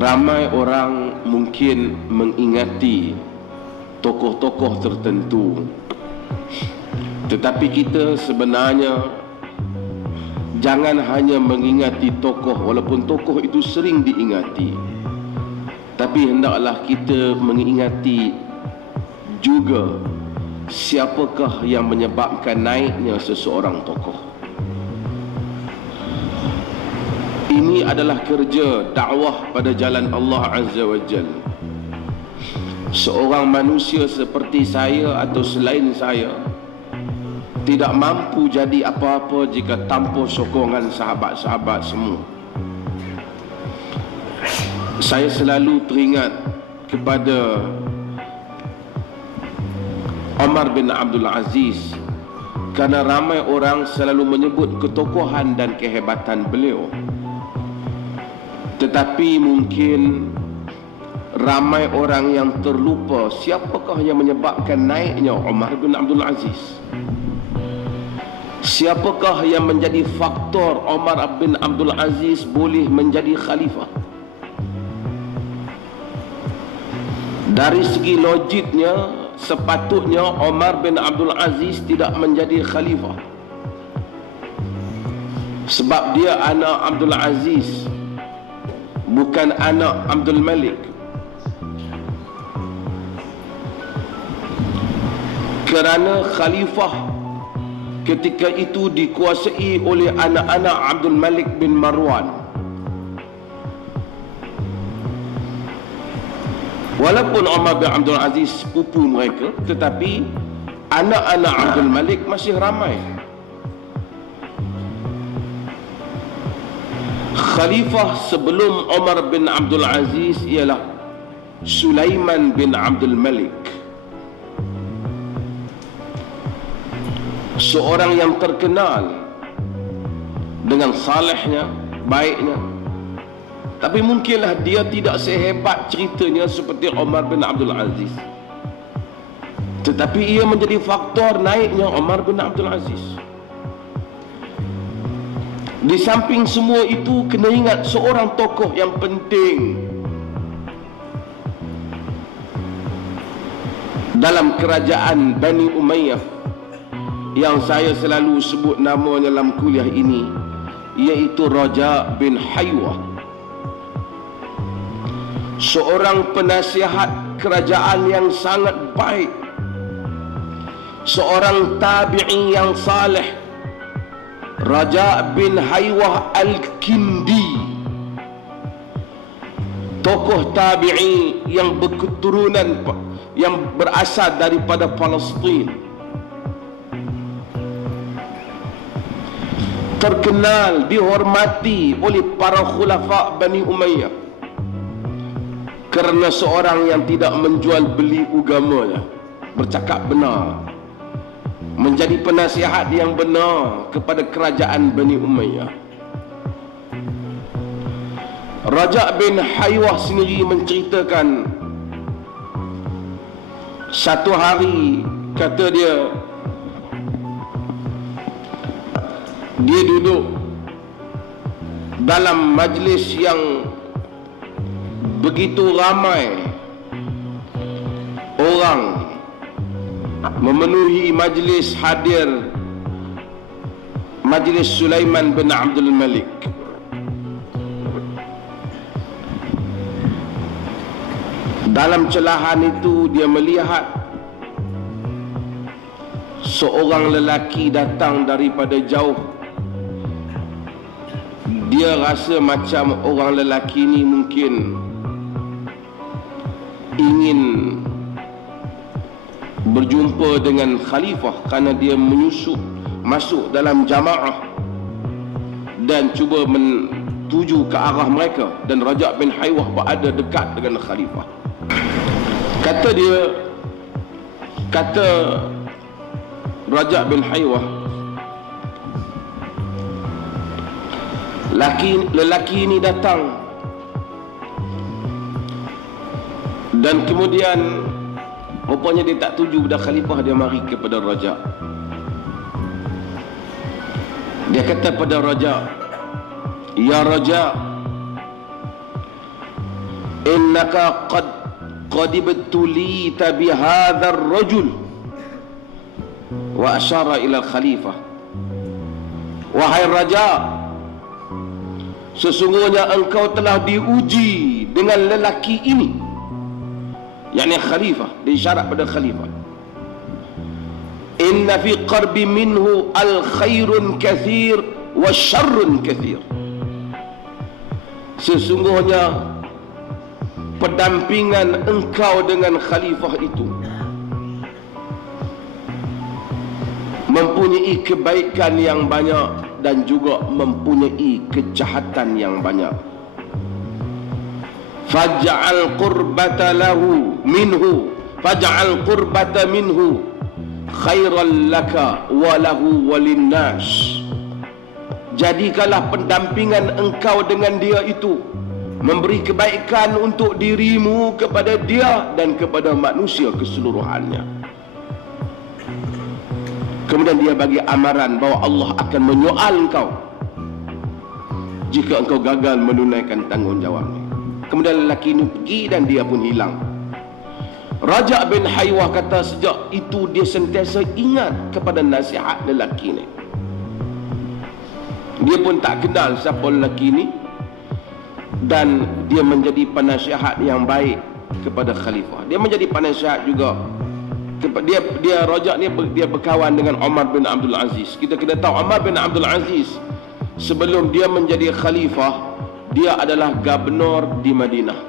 Ramai orang mungkin mengingati tokoh-tokoh tertentu, tetapi kita sebenarnya jangan hanya mengingati tokoh, walaupun tokoh itu sering diingati, tapi hendaklah kita mengingati juga siapakah yang menyebabkan naiknya seseorang tokoh. Ini adalah kerja dakwah pada jalan Allah Azza wa Jalla. Seorang manusia seperti saya atau selain saya tidak mampu jadi apa-apa jika tanpa sokongan sahabat-sahabat semua. Saya selalu teringat kepada Omar bin Abdul Aziz, kerana ramai orang selalu menyebut ketokohan dan kehebatan beliau, tetapi mungkin ramai orang yang terlupa siapakah yang menyebabkan naiknya Omar bin Abdul Aziz. Siapakah yang menjadi faktor Omar bin Abdul Aziz boleh menjadi khalifah? Dari segi logiknya, sepatutnya Omar bin Abdul Aziz tidak menjadi khalifah, sebab dia anak Abdul Aziz, bukan anak Abdul Malik. Kerana khalifah ketika itu dikuasai oleh anak-anak Abdul Malik bin Marwan. Walaupun Omar bin Abdul Aziz sepupu mereka, tetapi anak-anak Abdul Malik masih ramai. Khalifah sebelum Omar bin Abdul Aziz ialah Sulaiman bin Abdul Malik, seorang yang terkenal dengan salehnya, baiknya, tapi mungkinlah dia tidak sehebat ceritanya seperti Omar bin Abdul Aziz, tetapi ia menjadi faktor naiknya Omar bin Abdul Aziz. Di samping semua itu, kena ingat seorang tokoh yang penting dalam kerajaan Bani Umayyah yang saya selalu sebut namanya dalam kuliah ini, iaitu Raja bin Haywah, seorang penasihat kerajaan yang sangat baik, seorang tabi'i yang saleh. Raja bin Haywah Al-Kindi, tokoh tabi'i yang berketurunan, yang berasal daripada Palestin, terkenal, dihormati oleh para khulafa Bani Umayyah kerana seorang yang tidak menjual beli agamanya, bercakap benar, menjadi penasihat yang benar kepada kerajaan Bani Umayyah. Raja bin Haywah sendiri menceritakan, satu hari, kata dia duduk dalam majlis yang begitu ramai orang memenuhi majlis, hadir majlis Sulaiman bin Abdul Malik. Dalam celahan itu dia melihat seorang lelaki datang daripada jauh. Dia rasa macam orang lelaki ini mungkin ingin berjumpa dengan khalifah, kerana dia menyusup masuk dalam jamaah dan cuba menuju ke arah mereka, dan Raja bin Haywah berada dekat dengan khalifah. Kata Raja bin Haywah, lelaki ini datang dan kemudian rupanya dia tak tuju pada khalifah, dia mari kepada raja. Dia kata pada raja, "Ya raja, innaka qad ibtulita bihadzal rajul, wa asyara ila khalifah. Wahai raja, sesungguhnya engkau telah diuji dengan lelaki ini, yakni khalifah, disyarat pada khalifah. Inna fi qarbi minhu al khairun kathir wa syarrun kathir. Sesungguhnya pendampingan engkau dengan khalifah itu mempunyai kebaikan yang banyak dan juga mempunyai kejahatan yang banyak. Faj'al qurbata lahu minhu, faj'al qurbata minhu khairan laka wa lahu walinnas. Jadikanlah pendampingan engkau dengan dia itu memberi kebaikan untuk dirimu, kepada dia dan kepada manusia keseluruhannya. Kemudian dia bagi amaran bahawa Allah akan menyoal engkau jika engkau gagal menunaikan tanggungjawabnya. Kemudian lelaki ini pergi dan dia pun hilang. Raja' bin Haywah kata sejak itu dia sentiasa ingat kepada nasihat lelaki ini. Dia pun tak kenal siapa lelaki ini, dan dia menjadi penasihat yang baik kepada khalifah. Dia menjadi penasihat juga. Dia rajak ni dia berkawan dengan Umar bin Abdul Aziz. Kita kena tahu Umar bin Abdul Aziz sebelum dia menjadi khalifah, dia adalah gubernur di Madinah.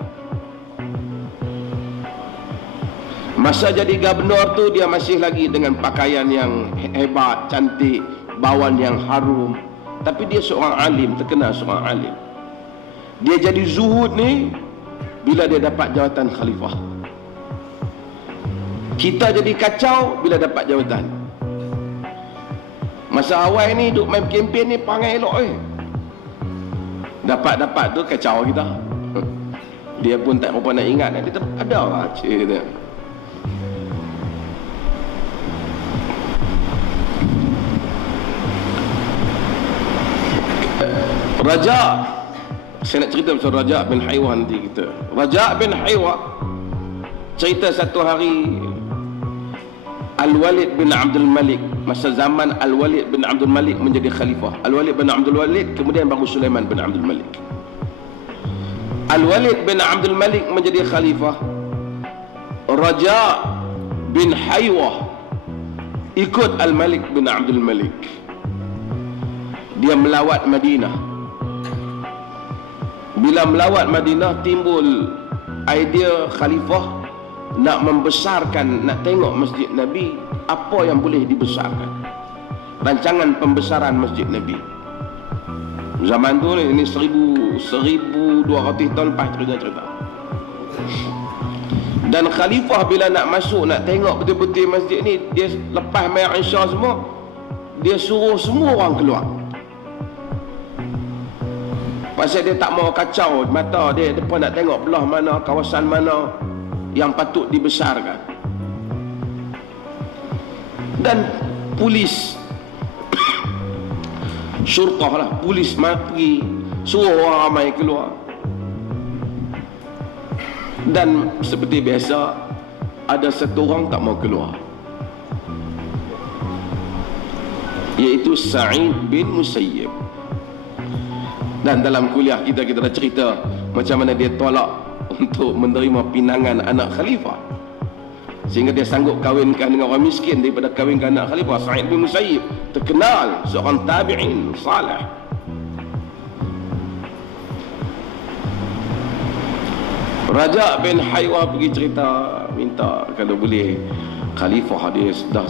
Masa jadi gubernur tu dia masih lagi dengan pakaian yang hebat, cantik, bawan yang harum, tapi dia seorang alim, terkenal seorang alim. Dia jadi zuhud ni bila dia dapat jawatan khalifah. Kita jadi kacau bila dapat jawatan. Masa awal ni duk main kempen ni perangai elok dapat tu kacau kita. Dia pun tak apa nak ingat, dia tak ada lah cerita. Raja, saya nak cerita pasal Raja' bin Haywah nanti kita. Raja' bin Haywah cerita satu hari Al-Walid bin Abdul Malik, masa zaman Al-Walid bin Abdul Malik menjadi khalifah. Al-Walid bin Abdul Walid, kemudian baru Sulaiman bin Abdul Malik. Al-Walid bin Abdul Malik menjadi khalifah. Raja' bin Haywah ikut Al-Malik bin Abdul Malik. Dia melawat Madinah. Bila melawat Madinah, timbul idea khalifah nak membesarkan, nak tengok masjid Nabi apa yang boleh dibesarkan. Rancangan pembesaran masjid Nabi. Zaman tu ini 1200 tahun lepas cerita. Dan khalifah bila nak masuk, nak tengok betul-betul masjid ni, dia lepas main Isya semua, dia suruh semua orang keluar. Pasal dia tak mau kacau mata dia, depan nak tengok belah mana, kawasan mana yang patut dibesarkan. Dan polis syurtah lah, polis pergi suruh orang ramai keluar. Dan seperti biasa, ada satu orang tak mau keluar, iaitu Sa'id bin Musayyib. Dan dalam kuliah kita dah cerita macam mana dia tolak untuk menerima pinangan anak khalifah, sehingga dia sanggup kahwinkan dengan orang miskin daripada kahwinkan anak khalifah. Sa'id bin Musayyib terkenal seorang tabi'in salih. Raja' bin Haywah pergi cerita, minta kalau boleh khalifah dia dah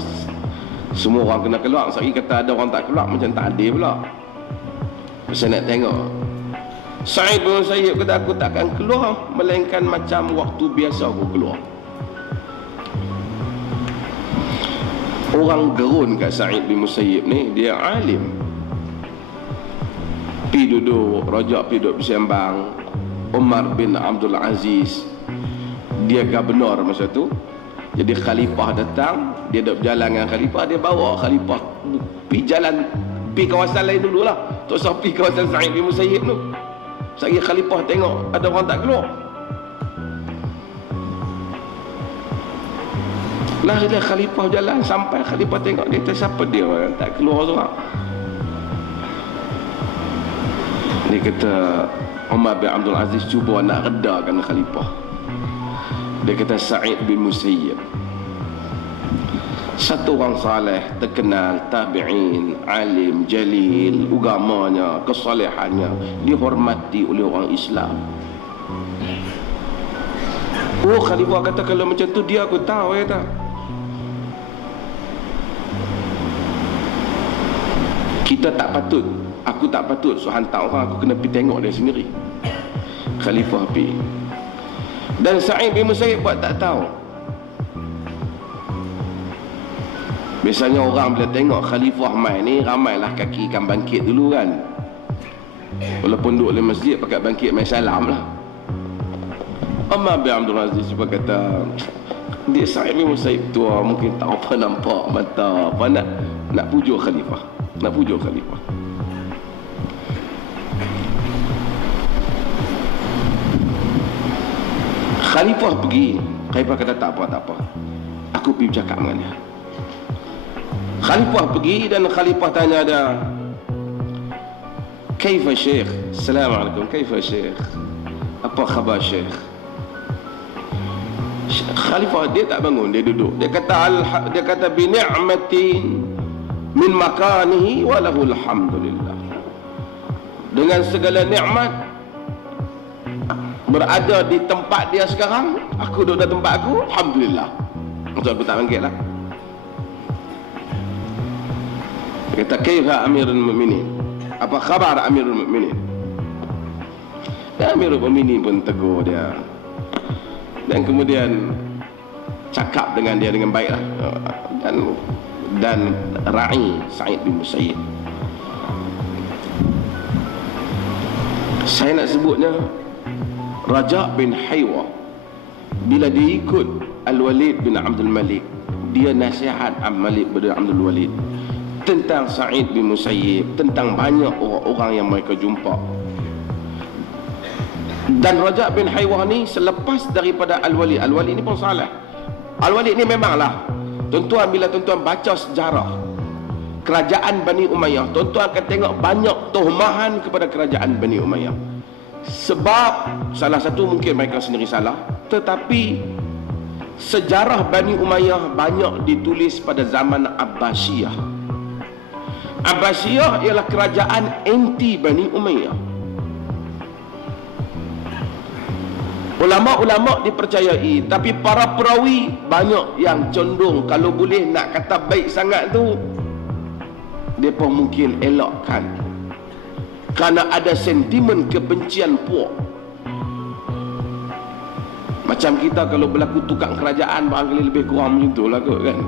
semua orang kena keluar. Sehari kata ada orang tak keluar, macam tak adil pula. Saya nak tengok. Sa'id bin Musayyib kata, aku takkan keluar melainkan macam waktu biasa aku keluar. Orang gerun kat Sa'id bin Musayyib ni, dia alim. Pi duduk, Raja' pi duduk bersembang. Umar bin Abdul Aziz, dia gubernur masa tu. Jadi khalifah datang, dia duduk berjalan dengan khalifah, dia bawa khalifah pi jalan, pi kawasan lain dululah. Tak usah pi kawasan Sa'id bin Musayyib tu. Sehari khalifah tengok ada orang tak keluar, Larilah khalifah jalan sampai khalifah tengok dia kata, siapa dia orang tak keluar seorang. Dia kata Umar bin Abdul Aziz cuba nak redakan khalifah. Dia kata Sa'id bin Musayyib, satu orang saleh, terkenal, tabi'in, alim, jalil, agamanya, kesalehannya dihormati oleh orang Islam. Oh, khalifah kata kalau macam tu dia aku tahu ya tak. Kita tak patut, aku tak patut hantar orang, aku kena pergi tengok dia sendiri. Khalifah pergi. Dan Sa'id bin Musayyib buat tak tahu. Biasanya orang bila tengok khalifah mai ni, ramailah kaki ikan bangkit dulu kan. Walaupun duduk di masjid pakai bangkit main salam lah. Umar bin Abdul Aziz juga kata, dia Sa'id bin Musayyib tua, mungkin tak apa nampak mata apa, nak pujuk khalifah, nak pujuk khalifah. Khalifah pergi, khalifah kata tak apa, aku pergi bercakap dengan dia. Khalifah pergi dan khalifah tanya dia, kaifa syekh? Assalamualaikum, kaifa syekh? Apa khabar syekh? Khalifah dia tak bangun, dia duduk. Dia kata bi ni'matin min makanihi wa lahul hamdulillah. Dengan segala nikmat berada di tempat dia sekarang, aku duduk di tempat aku, alhamdulillah. Maksud aku tak bangkit lah. Dia kata kaifa amirul mu'minin? Apa khabar amirul mu'minin? Dan amirul mu'minin pun tegur dia. Dan kemudian cakap dengan dia dengan baiklah. Dan ra'i Sa'id bin Musayyib, saya nak sebutnya Raja bin Haywa, bila dia ikut Al-Walid bin Abdul Malik, dia nasihat Malik bin Abdul Walid tentang Sa'id bin Musayyib, tentang banyak orang-orang yang mereka jumpa. Dan Raja bin Haywa ni selepas daripada Al-Walid, Al-Walid ni pun salah. Al-Walid ni memanglah, tuan-tuan bila tuan-tuan baca sejarah kerajaan Bani Umayyah, tuan-tuan akan tengok banyak tuhmahan kepada kerajaan Bani Umayyah. Sebab salah satu mungkin mereka sendiri salah, tetapi sejarah Bani Umayyah banyak ditulis pada zaman Abbasiyah. Abbasiyah ialah kerajaan anti Bani Umayyah. Ulama-ulama dipercayai, tapi para perawi banyak yang condong kalau boleh nak kata baik sangat tu, mereka mungkin elakkan kerana ada sentimen kebencian puak. Macam kita kalau berlaku tukang kerajaan, barangkali lebih kurang macam tu lah kot kan.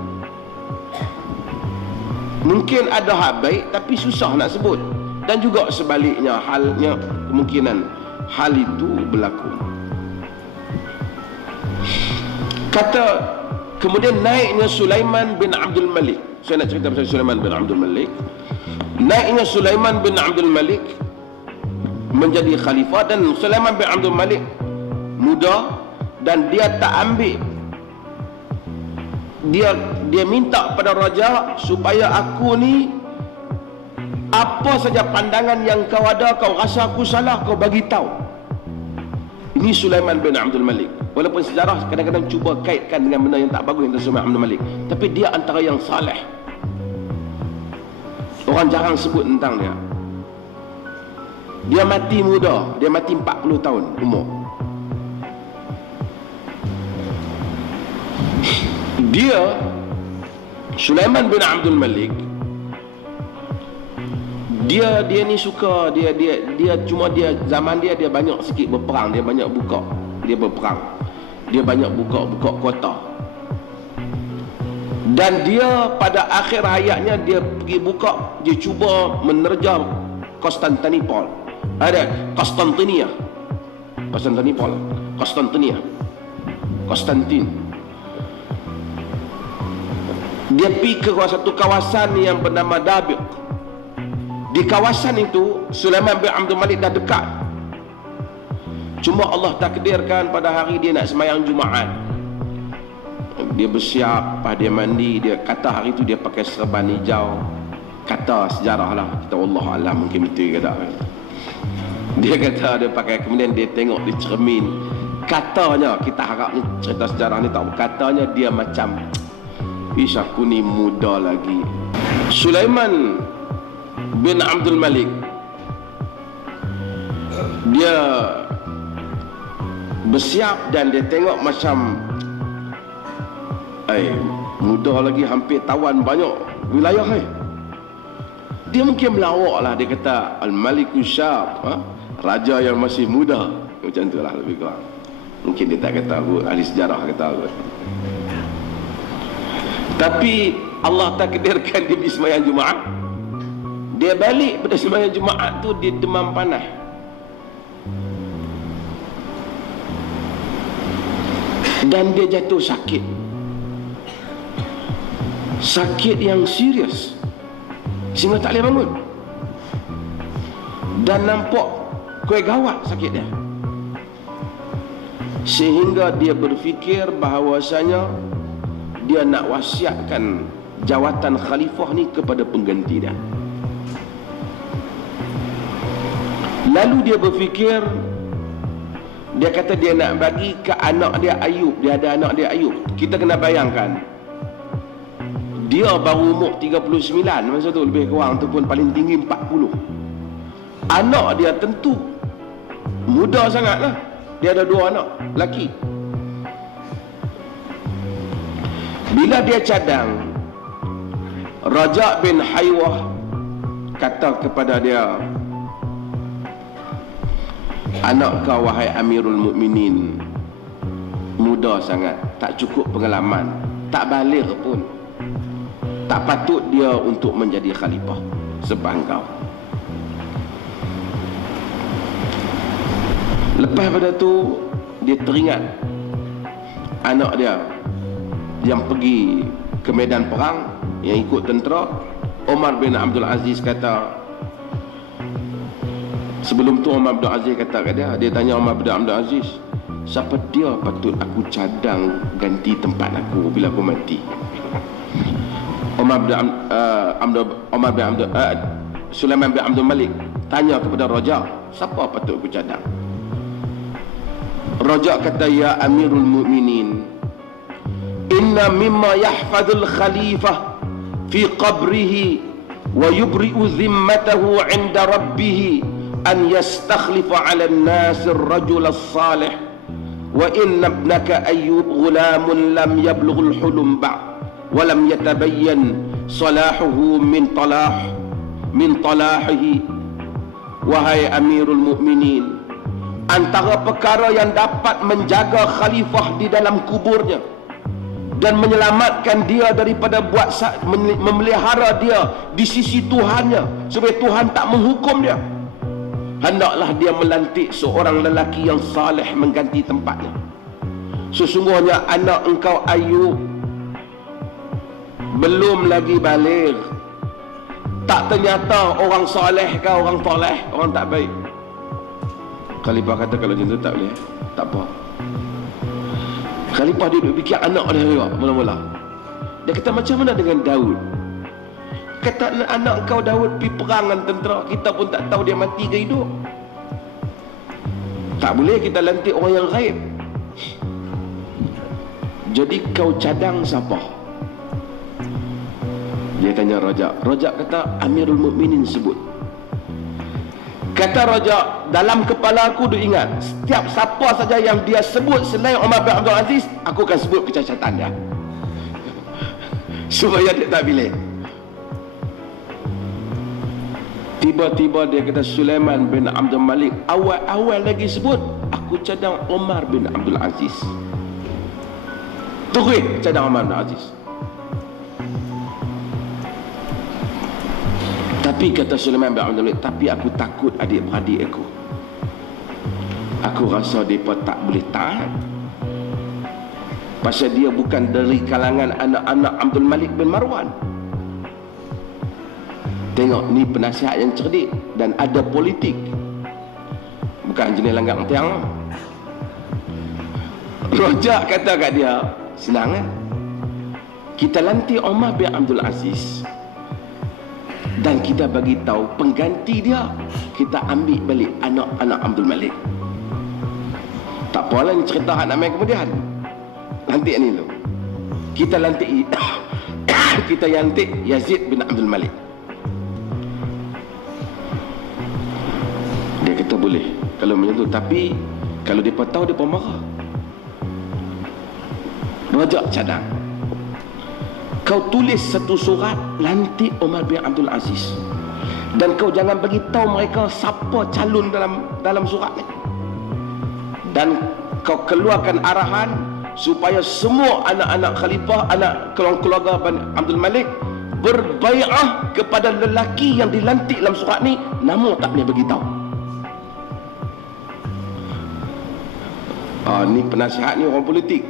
Mungkin ada hal baik tapi susah nak sebut. Dan juga sebaliknya, halnya kemungkinan hal itu berlaku. Kata kemudian naiknya Sulaiman bin Abdul Malik. Saya nak cerita pasal Sulaiman bin Abdul Malik. Naiknya Sulaiman bin Abdul Malik menjadi khalifah, dan Sulaiman bin Abdul Malik muda dan dia tak ambil, dia minta pada raja supaya aku ni apa saja pandangan yang kau ada, kau rasa aku salah, kau bagi tahu. Ini Sulaiman bin Abdul Malik. Walaupun sejarah kadang-kadang cuba kaitkan dengan benda yang tak bagus tentang Sulaiman bin Abdul Malik, tapi dia antara yang saleh. Orang jarang sebut tentang dia. Dia mati muda, dia mati 40 tahun umur. Dia Sulaiman bin Abdul Malik, dia ni suka, dia cuma dia zaman dia banyak sikit berperang, dia banyak buka, dia berperang, dia banyak buka kota. Dan dia pada akhir hayatnya dia pergi buka, dia cuba menerjam Konstantinopel. Ada Konstantin. Dia pergi ke satu kawasan yang bernama Dabiq. Di kawasan itu Sulaiman bin Abdul Malik dah dekat. Cuma Allah takdirkan pada hari dia nak sembahyang Jumaat, Dia bersiap, pas dia mandi, dia kata hari tu dia pakai serban hijau. Kata sejarah lah, kita Allah alam mungkin betul ke tak. Dia kata dia pakai, kemudian dia tengok di cermin. Katanya, kita harapnya cerita sejarah ni tak, katanya dia macam, ish aku ni muda lagi. Sulaiman bin Abdul Malik, dia bersiap dan dia tengok macam muda lagi, hampir tawan banyak wilayah. Dia mungkin melawak lah, dia kata Al-Malikus Syab, raja yang masih muda, macam tu lah lebih kurang. Mungkin dia tak kata, ahli sejarah kata. Tapi Allah takdirkan dia pergi sembahyang Jumaat. Dia balik pada sembahyang Jumaat tu, dia demam panas. Dan dia jatuh sakit. Sakit yang serius, sehingga tak boleh bangun. Dan nampak kuih gawat sakit dia. Sehingga dia berfikir bahawasanya dia nak wasiatkan jawatan khalifah ni kepada pengganti dia. Lalu dia berfikir, dia kata dia nak bagi ke anak dia Ayub. Dia ada anak dia Ayub. Kita kena bayangkan, dia baru umur 39 masa tu, lebih kurang tu pun paling tinggi 40. Anak dia tentu muda sangat lah. Dia ada 2 anak lelaki. Bila dia cadang, Raja bin Haywah kata kepada dia, anak kau wahai Amirul Mukminin muda sangat, tak cukup pengalaman, tak baligh pun, tak patut dia untuk menjadi khalifah selepas kau. Lepas pada tu dia teringat anak dia yang pergi ke medan perang, yang ikut tentera. Omar bin Abdul Aziz kata, sebelum tu Omar bin Abdul Aziz kata kat dia, dia tanya Omar bin Abdul Aziz, siapa dia patut aku cadang ganti tempat aku bila aku mati? Sulaiman bin Abdul Malik tanya kepada Raja, siapa patut aku cadang? Raja kata, ya Amirul Mukminin, inna mimma yahfadul khalifah fi qabrihi wa yubri'u zimmatahu 'inda rabbih an yastakhlifa 'ala an-nas ar-rajul as-salih wa inna ibnaka Ayyub ghulamun lam yablugh al-hulum ba'd wa lam yatabayyan salahuhu min talahihi. Wahai Amirul Mukminin, antara perkara yang dapat menjaga khalifah di dalam kuburnya dan menyelamatkan dia daripada memelihara dia di sisi Tuhannya supaya Tuhan tak menghukum dia, hendaklah dia melantik seorang lelaki yang saleh mengganti tempatnya. Sesungguhnya anak engkau Ayub belum lagi baligh. Tak ternyata orang saleh ke orang toleh, orang tak baik. Khalifah kata kalau macam tu tak boleh, tak apa. Khalifah dia duduk fikir anak dia juga mula-mula. Dia kata macam mana dengan Daud? Kata anak kau Daud pergi perang dengan tentera, kita pun tak tahu dia mati ke hidup. Tak boleh kita lantik orang yang ghaib. Jadi kau cadang siapa? Dia tanya Raja. Raja kata Amirul Mukminin sebut. Kata Raja, dalam kepala aku duk ingat, setiap siapa saja yang dia sebut selain Umar bin Abdul Aziz, aku akan sebut kecacatan dia supaya dia tak pilih. Tiba-tiba dia kata Sulaiman bin Abdul Malik awal-awal lagi sebut, aku cadang Umar bin Abdul Aziz. Terus cadang Umar bin Aziz. Tapi kata Sulaiman bin Abdul Malik, tapi aku takut adik-beradik aku. Aku rasa mereka tak boleh taat. Pasal dia bukan dari kalangan anak-anak Abdul Malik bin Marwan. Tengok ni penasihat yang cerdik dan ada politik. Bukan jenis langgang tiang. Raja kata kat dia, senang Kita lantik Umar bin Abdul Aziz dan kita bagi tahu pengganti dia, kita ambil balik anak-anak Abdul Malik. Tak apalah ni cerita hak nak main kemudian. Lantik ni tu. Kita lantik kita lantik Yazid bin Abdul Malik. Dia kata boleh kalau macam tu, tapi kalau depa tahu depa marah. Rajak cadang. Kau tulis satu surat lantik Umar bin Abdul Aziz, dan kau jangan bagi tahu mereka siapa calon dalam surat ni, dan kau keluarkan arahan supaya semua anak-anak khalifah, anak keluarga bin Abdul Malik berbai'ah kepada lelaki yang dilantik dalam surat ni, namun tak boleh bagi tahu. Ni penasihat ni orang politik.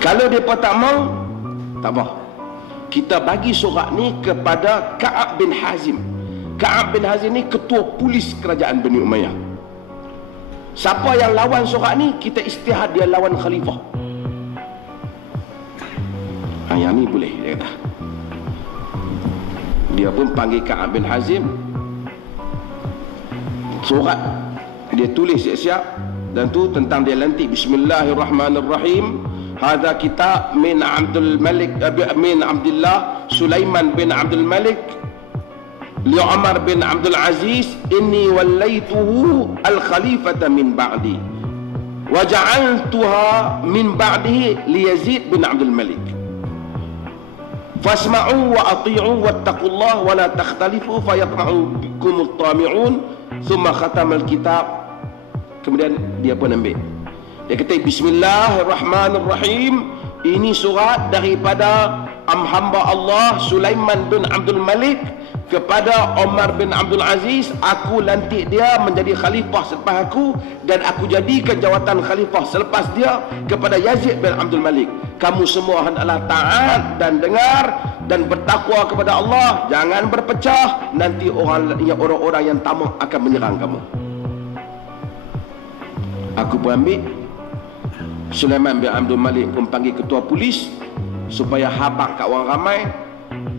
Kalau mereka tak mau, tak apa, kita bagi surat ni kepada Ka'ab bin Hazim. Ka'ab bin Hazim ni ketua polis kerajaan Bani Umayyah. Siapa yang lawan surat ni, kita istihad dia lawan khalifah. Yang ni boleh, dia kata. Dia pun panggil Ka'ab bin Hazim, surat dia tulis siap-siap, dan tu tentang dia lantik Bismillahirrahmanirrahim. Hadza kitab min Abdul Malik min Abdullah Sulaiman bin Abdul Malik li Umar bin Abdul Aziz, inni wallaituhu al-khalifata min ba'di wa ja'altuha min ba'dihi li Yazid bin Abdul Malik. Fasma'u wa ati'u wattaqullaha wa la takhtalifu fayatma'u bikumut tami'un. Thumma khatamal kitab. Kemudian dia pun ambil. Dia kata Bismillahirrahmanirrahim. Ini surat daripada hamba Allah Sulaiman bin Abdul Malik kepada Umar bin Abdul Aziz. Aku lantik dia menjadi khalifah selepas aku, dan aku jadikan jawatan khalifah selepas dia kepada Yazid bin Abdul Malik. Kamu semua hendaklah taat dan dengar dan bertakwa kepada Allah. Jangan berpecah, nanti orang-orang yang tamak akan menyerang kamu. Aku pun ambil. Sulaiman bin Abdul Malik pun panggil ketua polis supaya habaq kat orang ramai,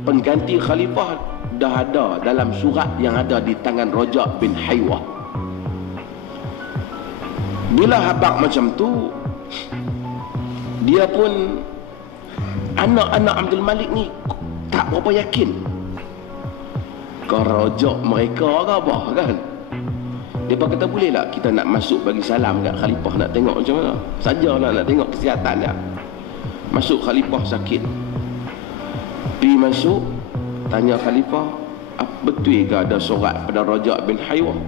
pengganti khalifah dah ada dalam surat yang ada di tangan Rajab bin Haywah. Bila habaq macam tu, dia pun, anak-anak Abdul Malik ni tak berapa yakin. Kau rajak mereka ke apa kan? Dia kata boleh tak kita nak masuk bagi salam kat khalifah, nak tengok macam mana sajalah, nak tengok kesihatan dia. Masuk khalifah sakit, pergi masuk tanya khalifah, betul ke ada surat pada Rajab bin Haywah?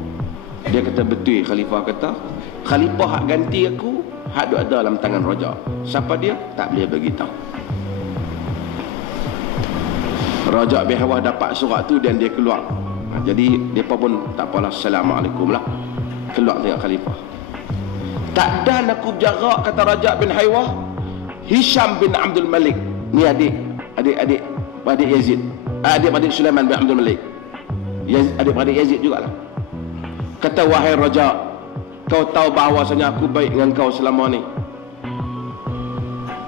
Dia kata betul. Khalifah kata khalifah hak ganti aku hak ada dalam tangan Rajab. Siapa dia? Tak boleh bagi tahu. Rajab bin Haywah dapat surat tu dan dia keluar. Jadi mereka pun tak apalah, Assalamualaikum lah, keluar tengok khalifah. Tak dah aku berjarak, kata Rajab bin Haywah, Hisham bin Abdul Malik ni adik Yazid, adik Sulaiman bin Abdul Malik, adik Yazid jugalah. Kata, wahai Rajab, kau tahu bahawasanya aku baik dengan kau selama ni.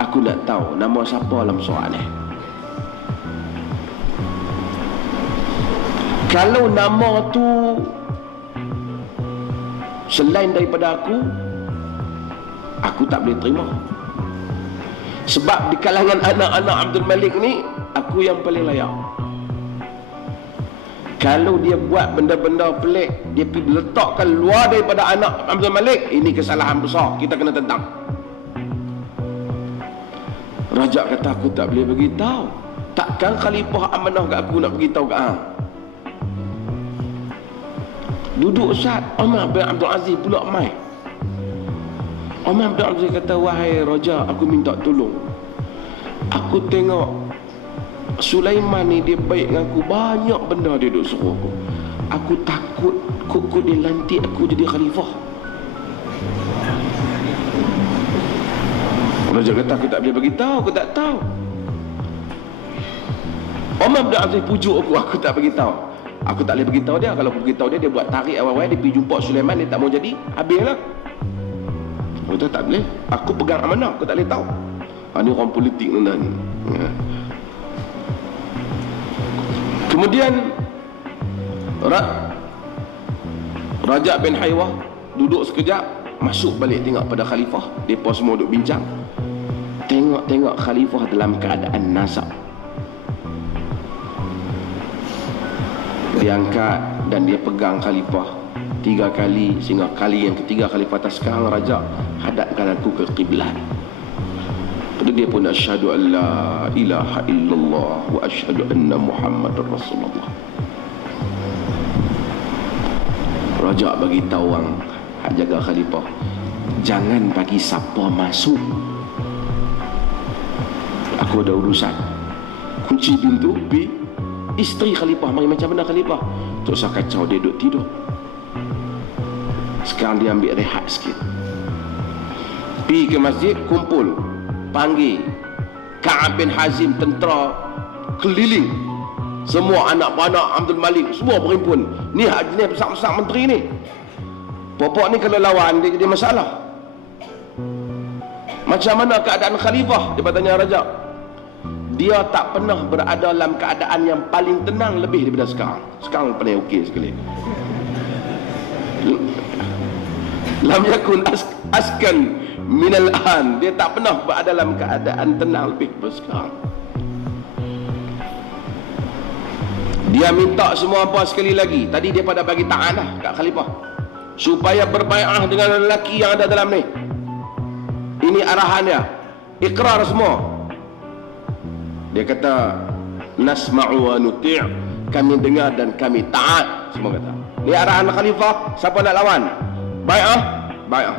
Aku nak tahu nama siapa dalam surat ni. Kalau nama tu selain daripada aku tak boleh terima. Sebab di kalangan anak-anak Abdul Malik ni, aku yang paling layak. Kalau dia buat benda-benda pelik, dia pergi letakkan luar daripada anak Abdul Malik, ini kesalahan besar, kita kena tentang. Raja kata, aku tak boleh beritahu. Takkan khalifah amanah kat aku nak beritahu kat hang. Duduk Ustaz, Umar bin Abdul Aziz pula mai. Umar bin Abdul Aziz kata, wahai Raja, aku minta tolong. Aku tengok Sulaiman ni dia baik dengan aku, banyak benda dia duk suruh aku. Aku takut kok dia lantik aku jadi khalifah. Raja kata, aku tak boleh beritahu, aku tak tahu. Umar bin Abdul Aziz pujuk aku tak beritahu. Aku tak boleh beritahu dia. Kalau aku beritahu dia, dia buat tarik awal-awal, dia pergi jumpa Sulaiman, dia tak mau jadi, habislah. Kata tak boleh. Aku pegang amanah, aku tak boleh tahu. Ini orang politik ni. Ya. Kemudian Raja bin Haywah duduk sekejap, masuk balik tengok pada khalifah. Mereka semua duduk bincang. Tengok khalifah dalam keadaan nasab. Dia angkat dan dia pegang khalifah 3 kali, sehingga kali yang ketiga khalifah atas, sekarang raja hadapkan aku ke kiblat. Pada dia pun asyhadu an la ilaha illallah wa asyhadu anna Muhammadar Rasulullah. Raja bagi tahu orang hak jaga khalifah, jangan bagi siapa masuk. Aku ada urusan. Kunci pintu, pi. Isteri khalifah mari macam mana khalifah? Tak usah kacau, dia duduk tidur. Sekarang dia ambil rehat sikit. Pi ke masjid, kumpul, panggil Ka'ab bin Hazim, tentera keliling. Semua anak-anak Abdul Malik semua berhimpun. Ni haji ni besar-besar menteri ni. Popok ni kalau lawan dia jadi masalah. Macam mana keadaan khalifah? Dia bertanya raja. Dia tak pernah berada dalam keadaan yang paling tenang lebih daripada sekarang. Sekarang paling okey sekali. Lam yakun askan minal an. Dia tak pernah berada dalam keadaan tenang lebih daripada sekarang. Dia minta semua apa sekali lagi. Tadi dia pada bagi ta'an lah kat khalifah, supaya berbai'ah dengan lelaki yang ada dalam ni. Ini arahan dia. Ikrar semua. Dia kata, nasma'u wa nuti', kami dengar dan kami taat. Semua kata. Ini arahan khalifah. Siapa nak lawan? Bai'ah? Bai'ah.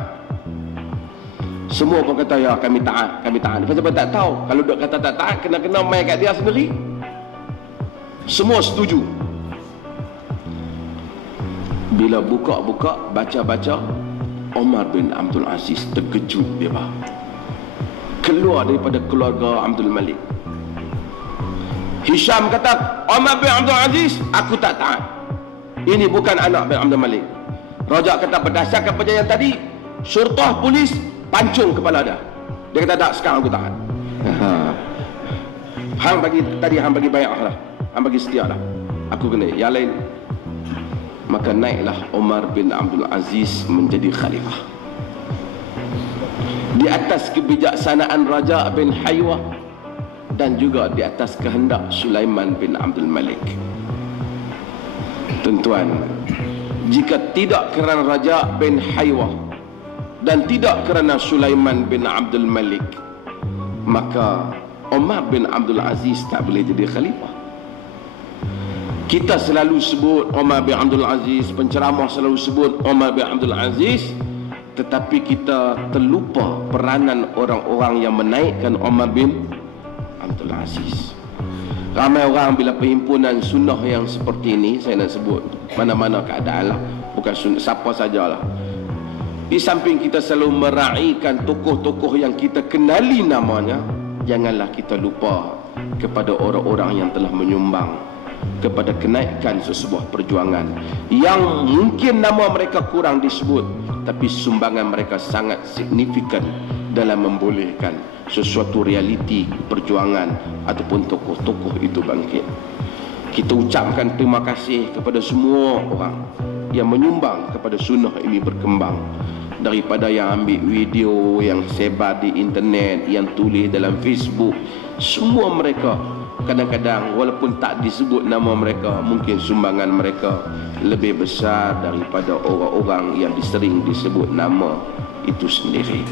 Semua pun kata, ya kami taat, kami taat. Siapa tak tahu? Kalau duk kata tak taat, kena-kena main kat dia sendiri. Semua setuju. Bila buka-buka, baca-baca, Omar bin Abdul Aziz terkejut dia, bah. Keluar daripada keluarga Abdul Malik. Hisham kata, Omar bin Abdul Aziz, aku tak taat. Ini bukan anak bin Abdul Malik. Raja kata, berdasarkan perjanjian tadi, syurtah polis pancung kepala dia. Dia kata, tak, sekarang aku taat. Hang bagi tadi, hang bagi bayar lah, hang bagi setia lah, aku kena yang lain. Maka naiklah Omar bin Abdul Aziz menjadi khalifah di atas kebijaksanaan Raja bin Haywah dan juga di atas kehendak Sulaiman bin Abdul Malik. Tuan-tuan, jika tidak kerana Raja bin Haywah dan tidak kerana Sulaiman bin Abdul Malik, maka Omar bin Abdul Aziz tak boleh jadi khalifah. Kita selalu sebut Omar bin Abdul Aziz, penceramah selalu sebut Omar bin Abdul Aziz, tetapi kita terlupa peranan orang-orang yang menaikkan Omar bin Abdul Aziz. Ramai orang bila perhimpunan sunnah yang seperti ini, saya nak sebut mana-mana keadaan lah, bukan sunnah, siapa sajalah. Di samping kita selalu meraihkan tokoh-tokoh yang kita kenali namanya, janganlah kita lupa kepada orang-orang yang telah menyumbang kepada kenaikan sesebuah perjuangan yang mungkin nama mereka kurang disebut, tapi sumbangan mereka sangat signifikan dalam membolehkan sesuatu realiti perjuangan ataupun tokoh-tokoh itu bangkit. Kita ucapkan terima kasih kepada semua orang yang menyumbang kepada sunnah ini berkembang, daripada yang ambil video, yang sebar di internet, yang tulis dalam Facebook. Semua mereka kadang-kadang walaupun tak disebut nama mereka, mungkin sumbangan mereka lebih besar daripada orang-orang yang sering disebut nama itu sendiri.